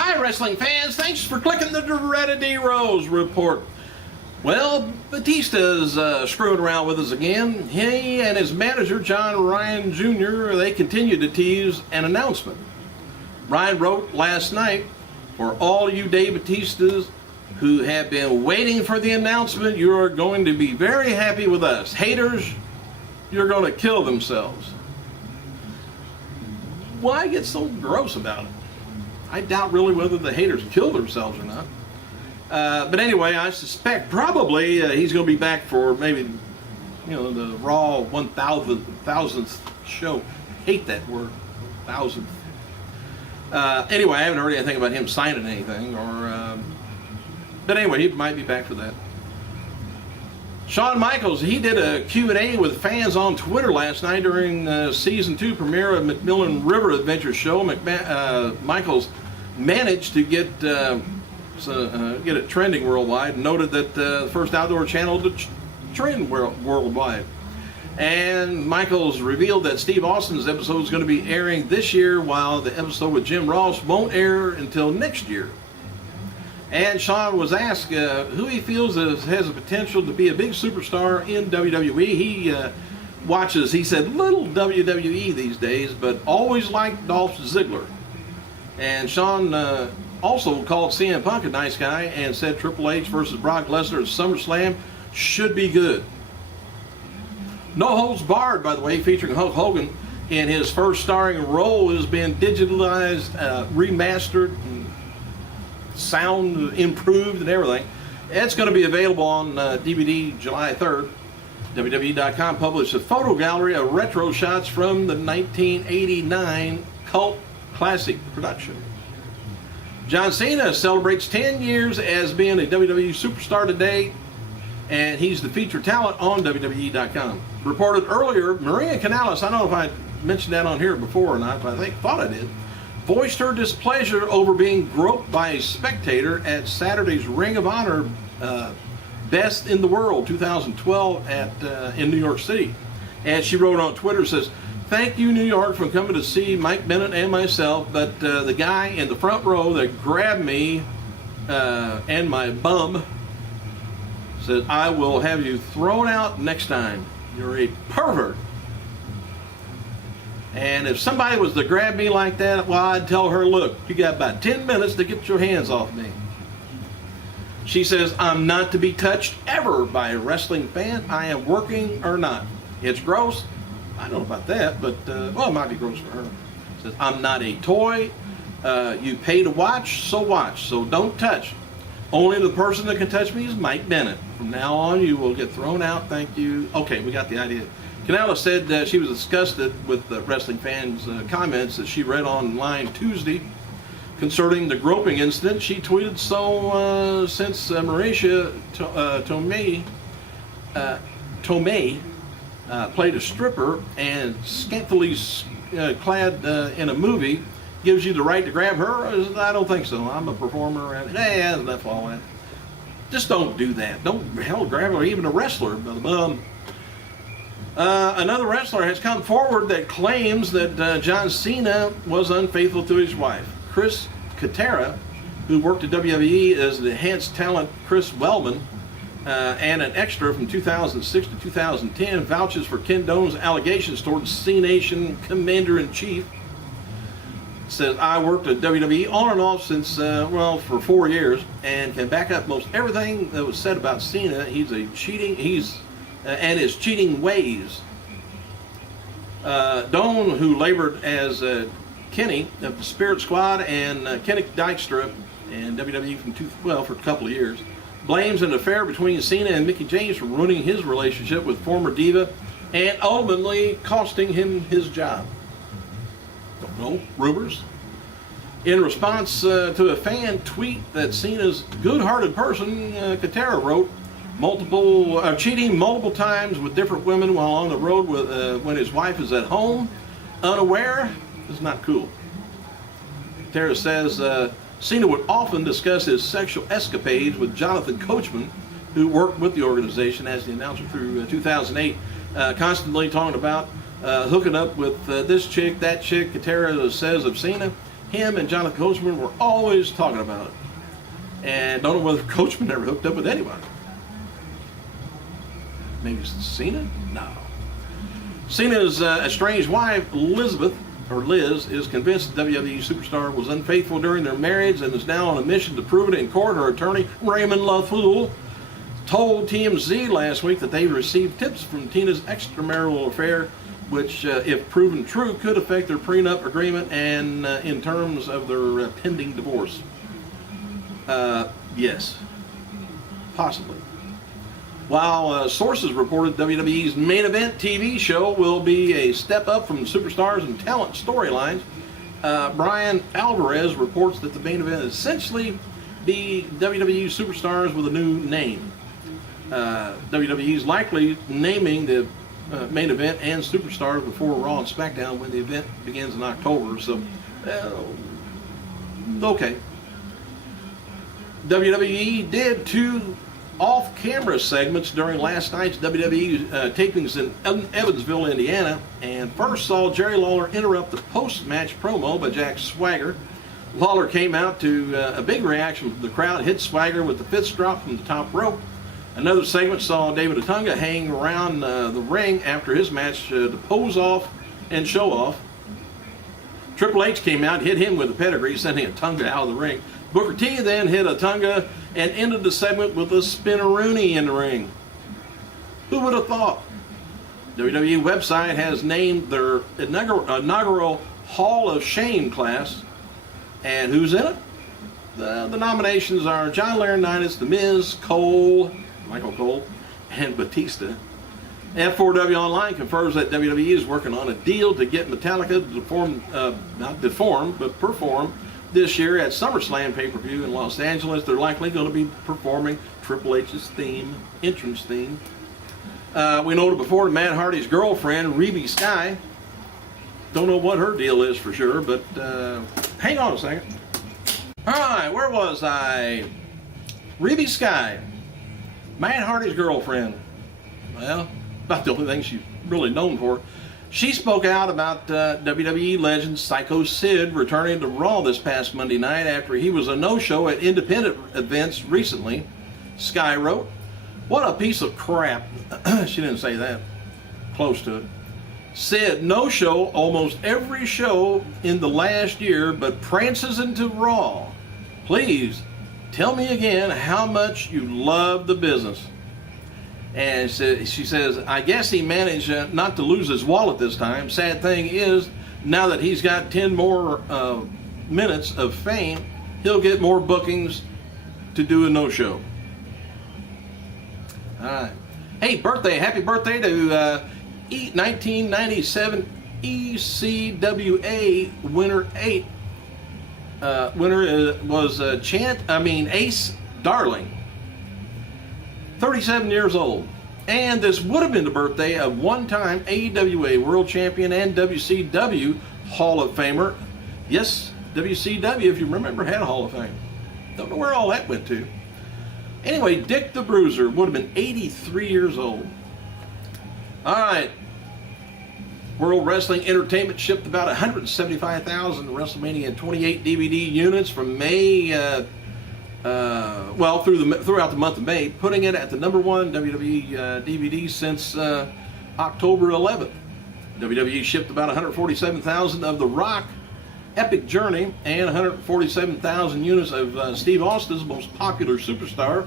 Hi, wrestling fans. Thanks for clicking the Doretta Rose report. Well, Batista's screwing around with us again. He and his manager, John Ryan Jr., they continue to tease an announcement. Ryan wrote last night, for all you Dave Batistas who have been waiting for the announcement, you are going to be very happy with us. Haters, you're going to kill themselves. Why get so gross about it? I doubt really whether the haters kill themselves or not. But anyway, I suspect probably he's going to be back for maybe, the Raw 1000th show. Hate that word, 1000th. Anyway, I haven't heard anything about him signing anything, but anyway, he might be back for that. Shawn Michaels, he did a Q&A with fans on Twitter last night during Season 2 premiere of McMillan River Adventure Show. Michaels managed to get it trending worldwide and noted that the first outdoor channel to trend worldwide. And Michaels revealed that Steve Austin's episode is going to be airing this year, while the episode with Jim Ross won't air until next year. And Shawn was asked who he feels has the potential to be a big superstar in WWE. He watches, he said, little WWE these days, but always liked Dolph Ziggler. And Shawn also called CM Punk a nice guy and said Triple H versus Brock Lesnar at SummerSlam should be good. No Holds Barred, by the way, featuring Hulk Hogan in his first starring role, has been digitalized, remastered, and sound improved and everything. It's going to be available on DVD July 3rd. WWE.com published a photo gallery of retro shots from the 1989 cult classic production. John Cena celebrates 10 years as being a WWE superstar today, and he's the featured talent on WWE.com. Reported earlier, Maria Kanellis, I don't know if I mentioned that on here before or not, but I thought I did, voiced her displeasure over being groped by a spectator at Saturday's Ring of Honor Best in the World 2012 in New York City. And she wrote on Twitter, says, "Thank you, New York, for coming to see Mike Bennett and myself, but the guy in the front row that grabbed me and my bum said, I will have you thrown out next time. You're a pervert." And if somebody was to grab me like that, well, I'd tell her, look, you got about 10 minutes to get your hands off me. She says, I'm not to be touched ever by a wrestling fan. I am working or not. It's gross. I don't know about that, but, well, it might be gross for her. Says, I'm not a toy. You pay to watch, so don't touch. Only the person that can touch me is Mike Bennett. From now on, you will get thrown out. Thank you. Okay, we got the idea. Kanellis said that she was disgusted with the wrestling fans' comments that she read online Tuesday concerning the groping incident. She tweeted, since Marisha Tomei played a stripper and scantily clad in a movie, gives you the right to grab her? I don't think so. I'm a performer, and hey, that's enough of all that. Just don't do that. Don't grab her, even a wrestler. Another wrestler has come forward that claims that John Cena was unfaithful to his wife. Chris Katera, who worked at WWE as the enhanced talent Chris Wellman and an extra from 2006 to 2010, vouches for Ken Doan's allegations towards C-Nation Commander-in-Chief. Says, I worked at WWE on and off since, for 4 years, and can back up most everything that was said about Cena. And his cheating ways. Doan, who labored as Kenny of the Spirit Squad and Kenny Dykstra in WWE for a couple of years, blames an affair between Cena and Mickie James for ruining his relationship with former diva and ultimately costing him his job. Don't know, rumors. In response to a fan tweet that Cena's good-hearted person, Katera wrote, cheating multiple times with different women while on the road when his wife is at home, unaware, is not cool. Katera says Cena would often discuss his sexual escapades with Jonathan Coachman, who worked with the organization as the announcer through 2008, constantly talking about hooking up with this chick, that chick. Katera says of Cena, him and Jonathan Coachman were always talking about it. And don't know whether Coachman ever hooked up with anybody. Maybe CENA? No. CENA's estranged wife, Liz, is convinced the WWE superstar was unfaithful during their marriage and is now on a mission to prove it in court. Her attorney, Raymond LaFool, told TMZ last week that they received tips from Tina's extramarital affair, which, if proven true, could affect their prenup agreement and in terms of their pending divorce. Yes, possibly. While sources reported WWE's main event TV show will be a step up from the superstars and talent storylines, Brian Alvarez reports that the main event essentially be WWE superstars with a new name. WWE's likely naming the main event and superstars before Raw and SmackDown when the event begins in October. So, okay. WWE did 2 off-camera segments during last night's WWE tapings in Evansville, Indiana, and first saw Jerry Lawler interrupt the post-match promo by Jack Swagger. Lawler came out to a big reaction from the crowd, hit Swagger with the fist drop from the top rope. Another segment saw David Otunga hang around the ring after his match to pose off and show off. Triple H came out, hit him with a pedigree, sending Otunga out of the ring. Booker T then hit Otunga and ended the segment with a spinneroonie in the ring. Who would have thought? WWE website has named their inaugural Hall of Shame class. And who's in it? The nominations are John Laurinaitis, The Miz, Michael Cole, and Batista. F4W Online confirms that WWE is working on a deal to get Metallica to perform this year at SummerSlam pay-per-view in Los Angeles. They're likely going to be performing Triple H's entrance theme. We noted before Matt Hardy's girlfriend, REBY Sky. Don't know what her deal is for sure, but hang on a second. All right, where was I? REBY Sky, Matt Hardy's girlfriend. Well, about the only thing she's really known for. She spoke out about WWE legend Psycho Sid returning to Raw this past Monday night after he was a no-show at independent events recently. Sky wrote, "What a piece of crap." She didn't say that. Close to it. Sid no-show almost every show in the last year, but prances into Raw. Please, tell me again how much you love the business. And she says, I guess he managed not to lose his wallet this time. Sad thing is, now that he's got 10 more minutes of fame, he'll get more bookings to do a no-show. All right. Hey, happy birthday to 1997 ECWA winner 8. Winner was Ace Darling. 37 years old. And this would have been the birthday of one-time AEWA World Champion and WCW Hall of Famer. Yes, WCW, if you remember, had a Hall of Fame. Don't know where all that went to. Anyway, Dick the Bruiser would have been 83 years old. All right. World Wrestling Entertainment shipped about 175,000 WrestleMania 28 DVD units from May throughout the month of May, putting it at the #1 WWE DVD since October 11th. WWE shipped about 147,000 of The Rock Epic Journey and 147,000 units of Steve Austin's most popular superstar,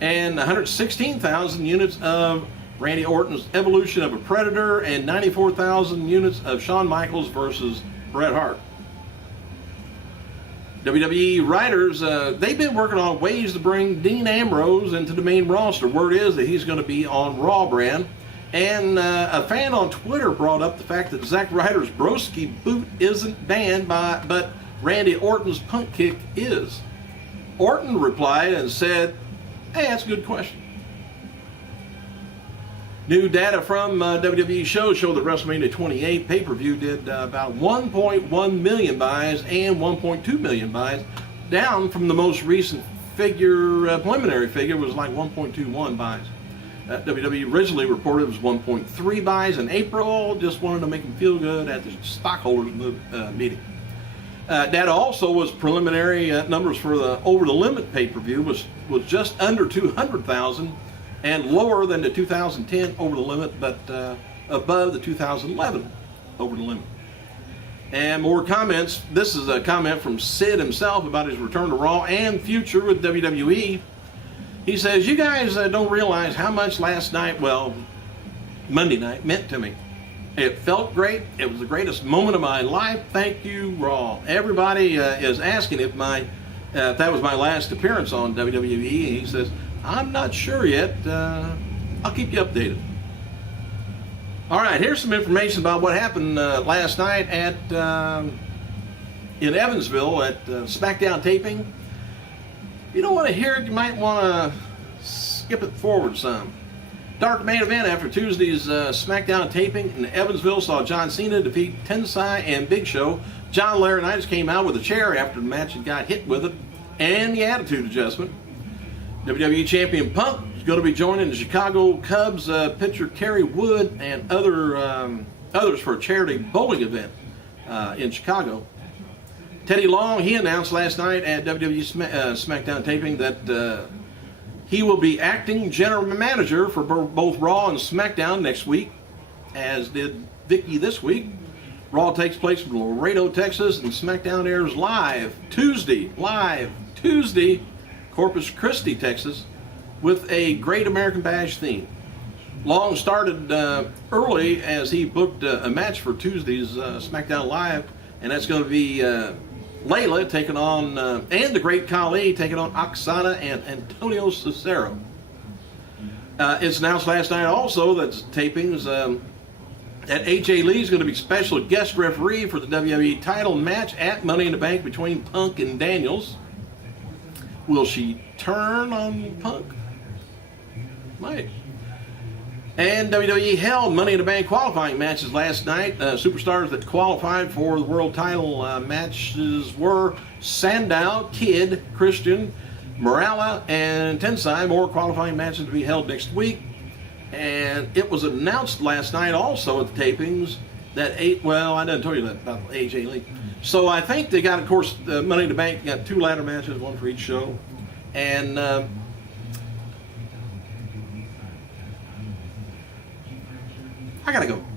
and 116,000 units of Randy Orton's Evolution of a Predator, and 94,000 units of Shawn Michaels versus Bret Hart. WWE writers, they've been working on ways to bring Dean Ambrose into the main roster. Word is that he's going to be on Raw brand. And a fan on Twitter brought up the fact that Zack Ryder's Broski boot isn't banned, but Randy Orton's punt kick is. Orton replied and said, hey, that's a good question. New data from WWE show that WrestleMania 28 pay-per-view did about 1.1 million buys and 1.2 million buys, down from the most recent figure. Preliminary figure was like 1.21 buys. WWE originally reported it was 1.3 buys in April. Just wanted to make them feel good at the stockholders meeting. That also was preliminary numbers for the Over the Limit pay-per-view was just under 200,000 and lower than the 2010 Over the Limit, but above the 2011 Over the Limit. And more comments. This is a comment from Sid himself about his return to Raw and future with WWE. He says, "You guys don't realize how much last night, well, Monday night, meant to me. It felt great. It was the greatest moment of my life. Thank you, Raw." Everybody is asking if that was my last appearance on WWE. He says, "I'm not sure yet. I'll keep you updated." All right, here's some information about what happened last night at in Evansville at SmackDown taping. If you don't want to hear it, you might want to skip it forward some. Dark main event after Tuesday's SmackDown taping in Evansville saw John Cena defeat Tensai and Big Show. John Laurinaitis came out with a chair after the match and got hit with it and the attitude adjustment. WWE Champion Punk is going to be joining the Chicago Cubs pitcher Kerry Wood and others for a charity bowling event in Chicago. Teddy Long, he announced last night at WWE SmackDown taping that he will be acting general manager for both Raw and SmackDown next week, as did Vicky this week. Raw takes place in Laredo, Texas, and SmackDown airs live Tuesday, Corpus Christi, Texas, with a Great American Bash theme. Long started early as he booked a match for Tuesday's SmackDown Live, and that's going to be Layla taking on, and the Great Khali taking on Oksana and Antonio Cesaro. It's announced last night also that tapings that AJ Lee is going to be special guest referee for the WWE title match at Money in the Bank between Punk and Daniels. Will she turn on Punk? Might. And WWE held Money in the Bank qualifying matches last night. Superstars that qualified for the world title matches were Sandow, Kid, Christian, Morala, and Tensai. More qualifying matches to be held next week. And it was announced last night also at the tapings that I didn't tell you that about AJ Lee. So I think they got, of course, Money in the Bank got 2 ladder matches, 1 for each show. And I gotta go.